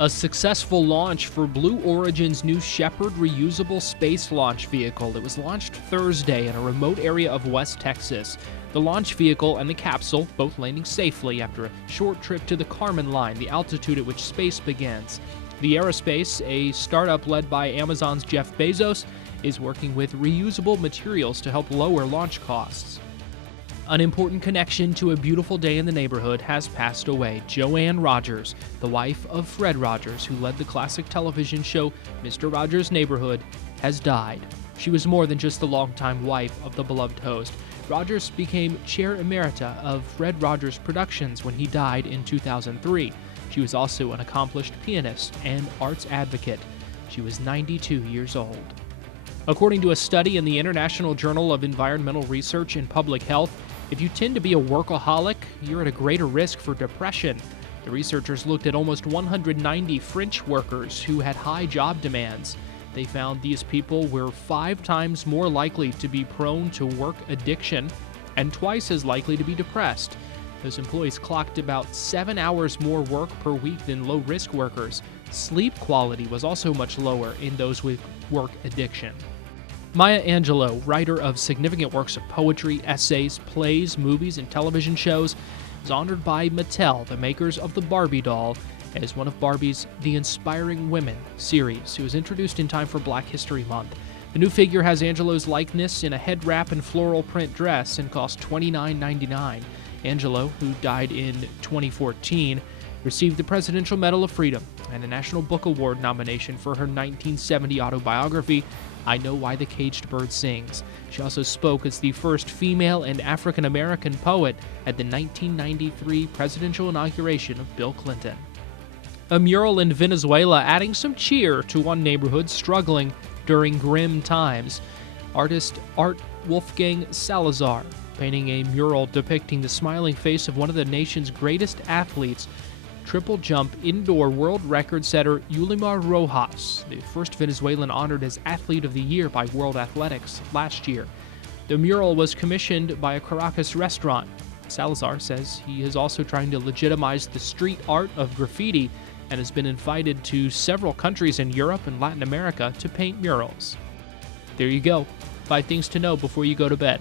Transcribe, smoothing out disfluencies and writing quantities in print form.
A successful launch for Blue Origin's new Shepard reusable space launch vehicle. It was launched Thursday in a remote area of West Texas. The launch vehicle and the capsule both landing safely after a short trip to the Kármán line, the altitude at which space begins. The Aerospace, a startup led by Amazon's Jeff Bezos, is working with reusable materials to help lower launch costs. An important connection to a beautiful day in the neighborhood has passed away. Joanne Rogers, the wife of Fred Rogers, who led the classic television show Mr. Rogers' Neighborhood, has died. She was more than just the longtime wife of the beloved host. Rogers became chair emerita of Fred Rogers Productions when he died in 2003. She was also an accomplished pianist and arts advocate. She was 92 years old. According to a study in the International Journal of Environmental Research and Public Health, if you tend to be a workaholic, you're at a greater risk for depression. The researchers looked at almost 190 French workers who had high job demands. They found these people were 5 times more likely to be prone to work addiction and twice as likely to be depressed. Those employees clocked about 7 hours more work per week than low-risk workers. Sleep quality was also much lower in those with work addiction. Maya Angelou, writer of significant works of poetry, essays, plays, movies, and television shows, is honored by Mattel, the makers of the Barbie doll, as one of Barbie's The Inspiring Women series, who was introduced in time for Black History Month. The new figure has Angelou's likeness in a head wrap and floral print dress and cost $29.99. Angelou, who died in 2014, received the Presidential Medal of Freedom and a National Book Award nomination for her 1970 autobiography, I Know Why the Caged Bird Sings. She also spoke as the first female and African-American poet at the 1993 presidential inauguration of Bill Clinton. A mural in Venezuela adding some cheer to one neighborhood struggling during grim times. Artist Art Wolfgang Salazar painting a mural depicting the smiling face of one of the nation's greatest athletes, triple jump indoor world record setter Yulimar Rojas, the first Venezuelan honored as Athlete of the Year by World Athletics last year. The mural was commissioned by a Caracas restaurant. Salazar says he is also trying to legitimize the street art of graffiti and has been invited to several countries in Europe and Latin America to paint murals. There you go. 5 things to know before you go to bed.